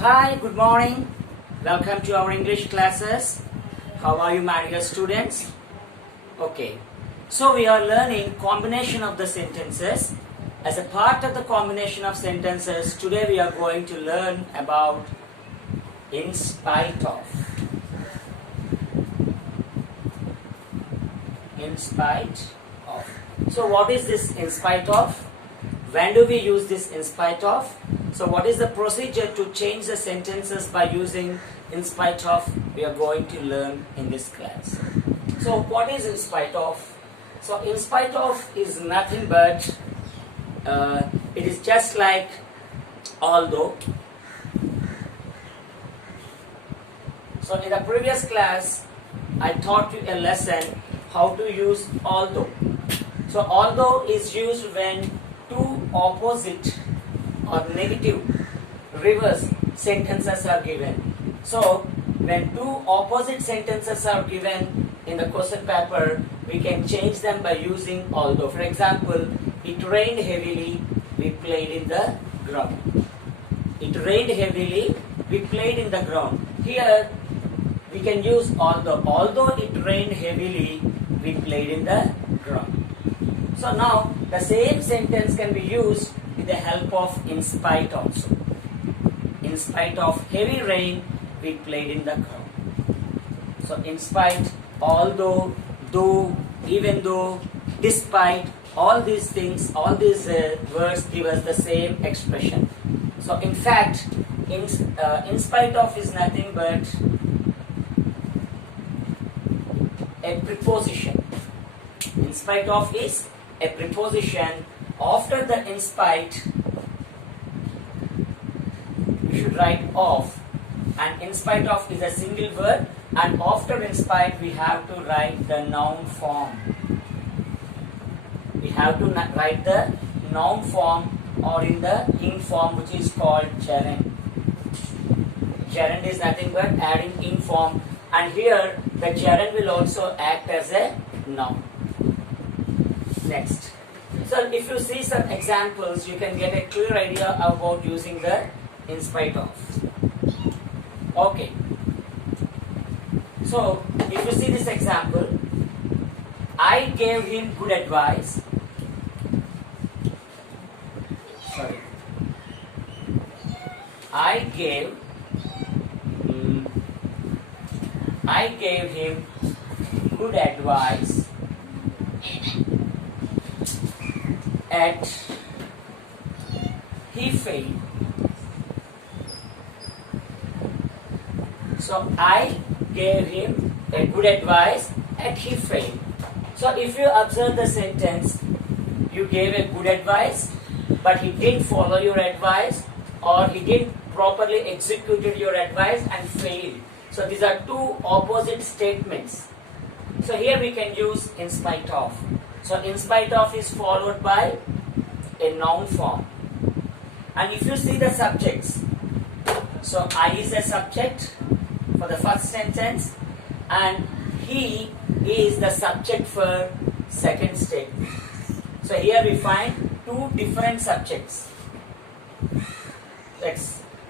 Hi, good morning. Welcome to our English classes. How are you, my dear students? Okay, so we are learning combination of the sentences. As a part of the combination of sentences, today we are going to learn about in spite of. In spite of. So what is this in spite of? When do we use this in spite of? So what is the procedure to change the sentences by using in spite of? We are going to learn in this class. So what is in spite of? So in spite of is nothing but it is just like although. So in the previous class I taught you a lesson how to use although. So although is used when two opposite or negative reverse sentences are given. So when two opposite sentences are given in the question paper, we can change them by using although. For example, it rained heavily, we played in the ground. It rained heavily, we played in the ground. Here we can use although. Although it rained heavily, we played in the ground. So now the same sentence can be used with the help of in spite also. In spite of heavy rain, we played in the ground. So in spite, although, though, even though, despite, all these things, all these words give us the same expression. So in fact, in spite of is nothing but a preposition. In spite of is a preposition. After the in spite, we should write of, and in spite of is a single word, and after in spite we have to write the noun form. We have to write the noun form or in the in form, which is called gerund. Gerund is nothing but adding in form, and here the gerund will also act as a noun. Next. So if you see some examples, you can get a clear idea about using the in spite of. Okay. So if you see this example, I gave him good advice. Sorry. I gave him good advice at he failed. So I gave him a good advice and he failed. So if you observe the sentence, you gave a good advice, but he didn't follow your advice, or he didn't properly executed your advice and failed. So these are two opposite statements. So here we can use in spite of. So in spite of is followed by a noun form. And if you see the subjects, so I is a subject for the first sentence, and he is the subject for second statement. So here we find two different subjects.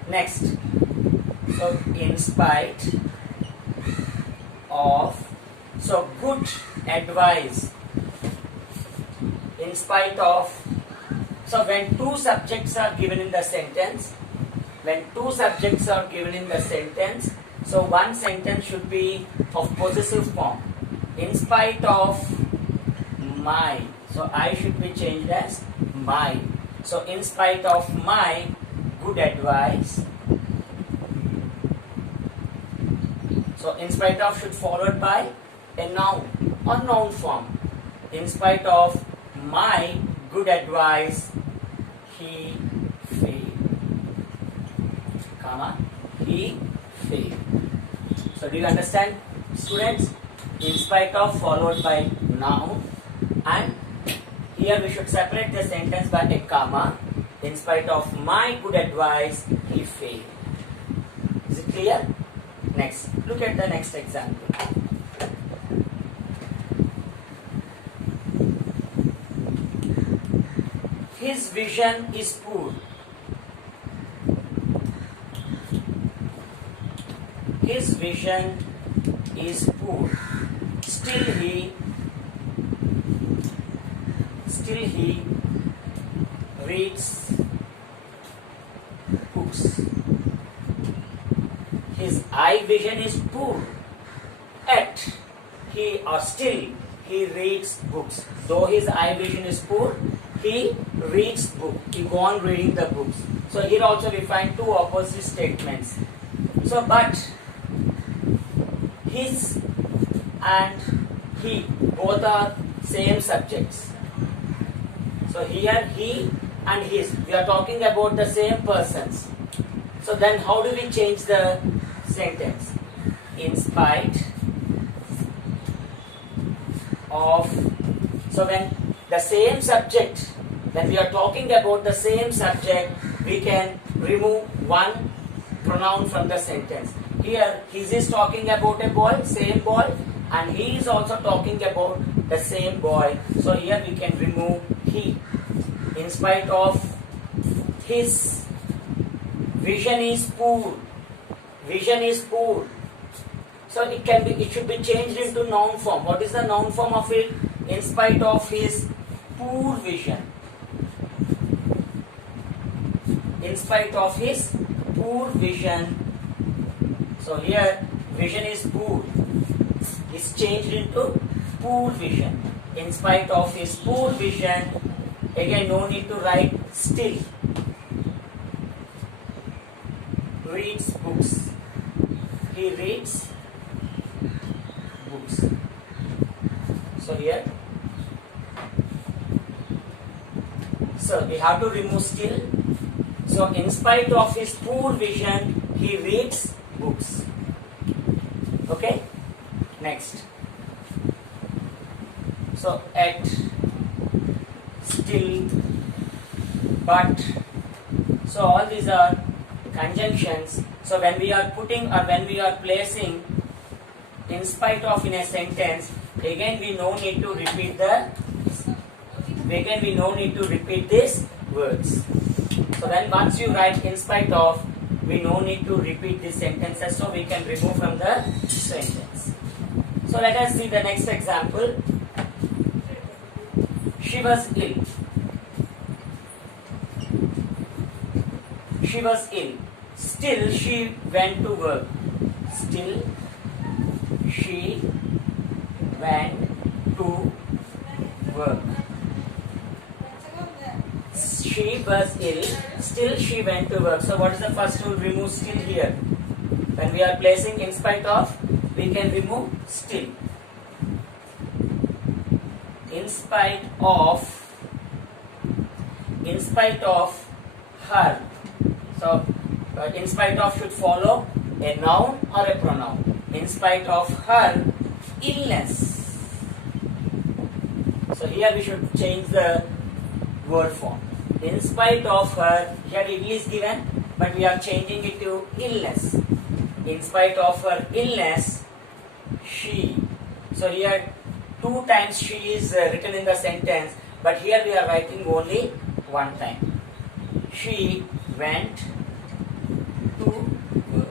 Next. So in spite of, so good advice. In spite of, so when two subjects are given in the sentence, so one sentence should be of possessive form. In spite of my, so I should be changed as my. So in spite of my good advice, so in spite of should followed by a noun or noun form. In spite of my good advice, he failed. Comma, he failed. So do you understand, students? In spite of followed by noun, and here we should separate the sentence by a comma. In spite of my good advice, he failed. Is it clear? Next, look at the next example. His vision is poor. his vision is poor. Still he reads books. His eye vision is poor, yet he reads books. Though his eye vision is poor, he reads book. He go on reading the books. So here also we find two opposite statements. So but his and he both are same subjects. So here he and his, we are talking about the same persons. So then how do we change the sentence? In spite of, so when the same subject, when we are talking about the same subject, we can remove one pronoun from the sentence. Here his is talking about a boy, same boy, and he is also talking about the same boy. So here we can remove he. In spite of his vision is poor. Vision is poor. So it should be changed into noun form. What is the noun form of it? In spite of his poor vision. In spite of his poor vision. So here vision is poor. Is changed into poor vision. In spite of his poor vision. Again, no need to write still. Reads books. He reads books. So here, so we have to remove still. So in spite of his poor vision, he reads books. Okay? Next. So at, still, but. So all these are conjunctions. So when we are putting or when we are placing in spite of in a sentence, again we no need to repeat these words. So then once you write in spite of, we no need to repeat these sentences, so we can remove from the sentence. So let us see the next example. She was ill. She was ill. Still she went to work. Still she went to work. She was ill. Still she went to work. So what is the first rule? Remove still here. When we are placing in spite of, we can remove still. In spite of her. So in spite of should follow a noun or a pronoun. In spite of her illness. So here we should change the word form. In spite of her, here it is given, but we are changing it to illness. In spite of her illness, she. So here two times she is written in the sentence, but here we are writing only one time. She went to work.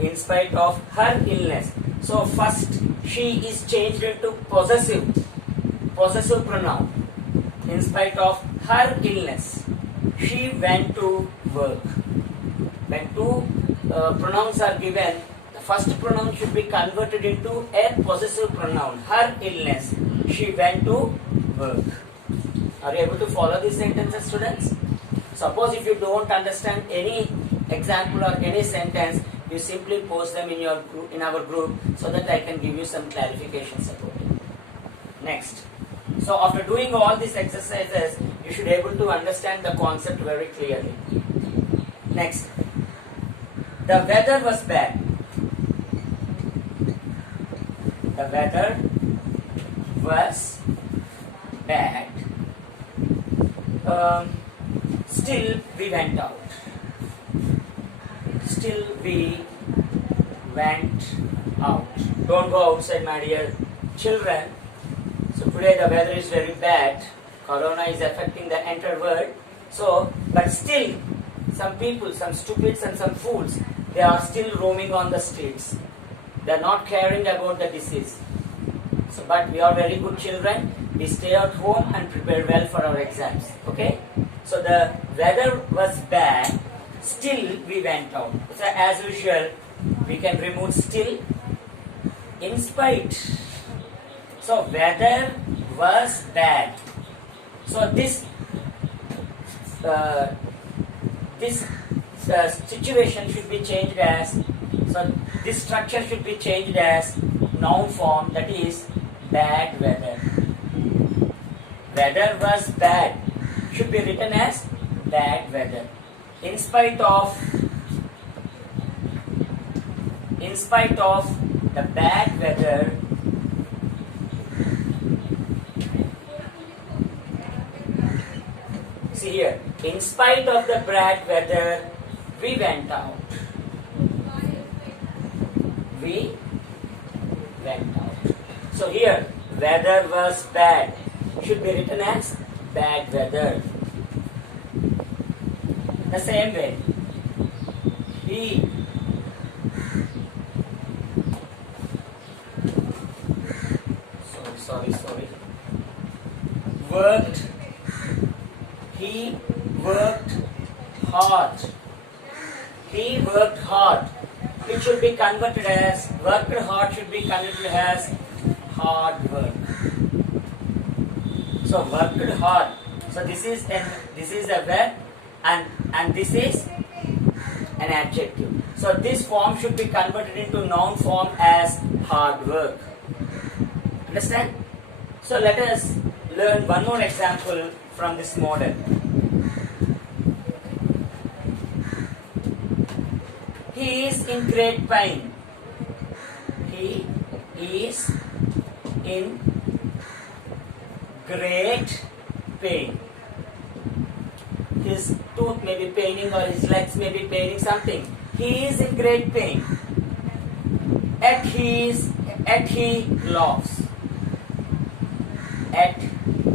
In spite of her illness. So first she is changed into possessive pronoun. In spite of her illness, she went to work. When two pronouns are given, the first pronoun should be converted into a possessive pronoun. Her illness, she went to work. Are you able to follow these sentences, students? Suppose if you don't understand any example or any sentence, you simply post them in your group, in our group, so that I can give you some clarifications about it. Next. So after doing all these exercises, you should be able to understand the concept very clearly. Next. The weather was bad. The weather was bad. Still we went out. Still we went out. Don't go outside, my dear children. So today the weather is very bad. Corona is affecting the entire world. So, but still, some people, some stupids and some fools, they are still roaming on the streets. They are not caring about the disease. So, but we are very good children. We stay at home and prepare well for our exams. Okay? So the weather was bad. Still we went out. So as usual, we can remove still. In spite. So weather was bad. So this situation should be changed as, so this structure should be changed as noun form, that is bad weather. Weather was bad should be written as bad weather. In spite of the bad weather, see here, in spite of the bad weather, we went out. We went out. So here, weather was bad should be written as bad weather. The same way, he worked. He worked hard. He worked hard. It should be converted as, worked hard should be converted as hard work. So worked hard. So this is a verb and this is an adjective. So this form should be converted into noun form as hard work. Understand? So let us learn one more example from this model. He is in great pain. He is in great pain. His tooth may be paining or his legs may be paining, something. He is in great pain. Yet he laughs. Yet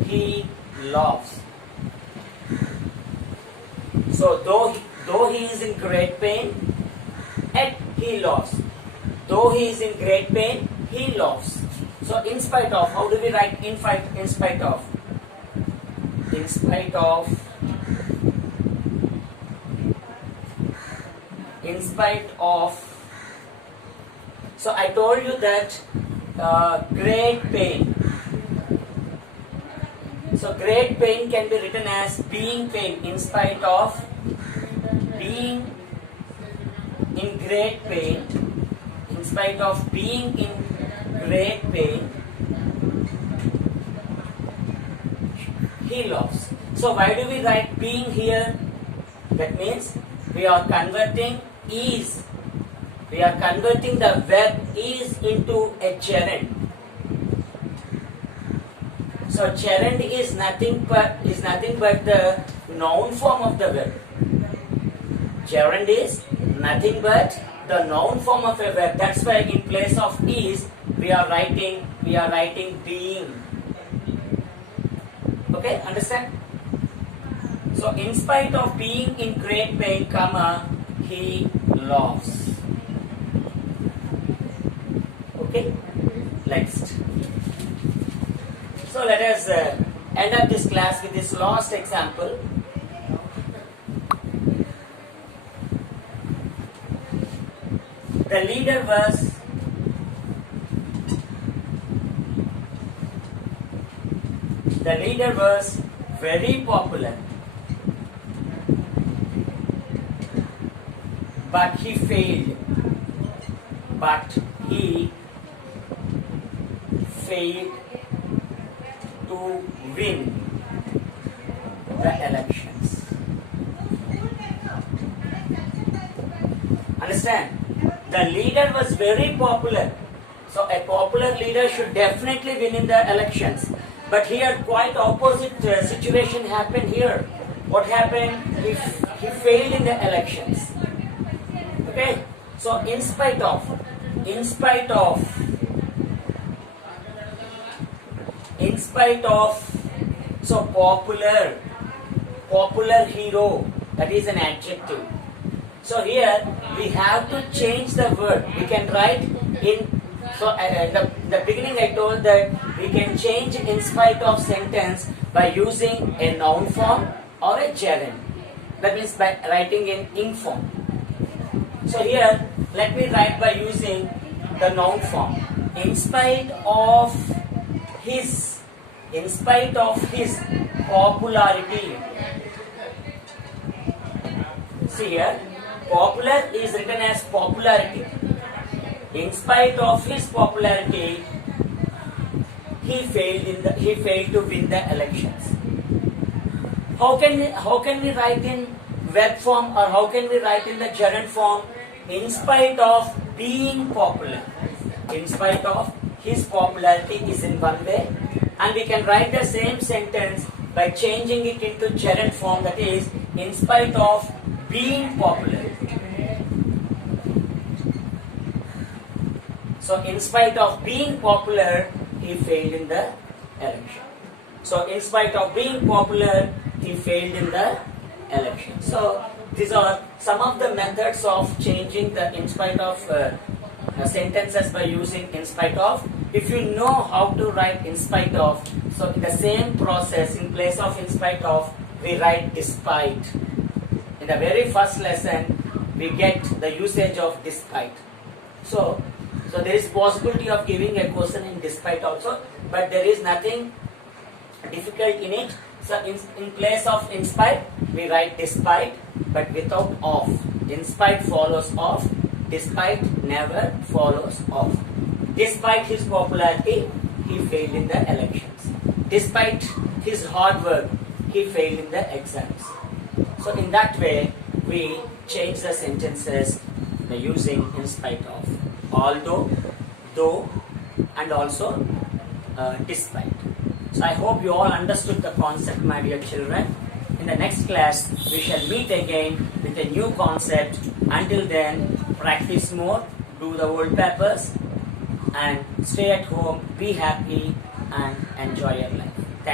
he laughs. So though he is in great pain, yet he laughs. Though he is in great pain, he laughs. So in spite of, how do we write in spite of? In spite of. In spite of. So I told you that great pain. So great pain can be written as being pain. In spite of being in great pain. In spite of being in great pain, he laughs. So why do we write being here? That means we are converting is. We are converting the verb is into a gerund. So gerund is nothing but the noun form of the verb. Gerund is nothing but the noun form of a verb. That's why in place of is we are writing being. Okay, understand? So in spite of being in great pain, comma, he laughs. Okay, next. So let us end up this class with this last example. The leader was very popular, but he failed. To win the elections. Understand? The leader was very popular. So a popular leader should definitely win in the elections. But here quite opposite situation happened here. What happened? He failed in the elections. Okay? So in spite of, so popular hero, that is an adjective. So here we have to change the word. We can write in, so the beginning I told that we can change in spite of sentence by using a noun form or a gerund. That means by writing in ing form. So here let me write by using the noun form. In spite of his popularity. See here, popular is written as popularity. In spite of his popularity, he failed to win the elections. How can we write in verb form, or how can we write in the gerund form? In spite of being popular. In spite of his popularity is in one way, and we can write the same sentence by changing it into gerund form, that is, in spite of being popular. So in spite of being popular, he failed in the election. So in spite of being popular, he failed in the election. So these are some of the methods of changing the in spite of sentences by using in spite of. If you know how to write in spite of, so in the same process, in place of in spite of, we write despite. In the very first lesson, we get the usage of despite. So there is possibility of giving a question in despite also, but there is nothing difficult in it. So in place of in spite, we write despite, but without of. In spite follows of. Despite never follows of. Despite his popularity, he failed in the elections. Despite his hard work, he failed in the exams. So in that way, we change the sentences by using in spite of. Although, though, and also despite. So I hope you all understood the concept, my dear children. In the next class, we shall meet again with a new concept. Until then, practice more, do the old papers, and stay at home, be happy, and enjoy your life.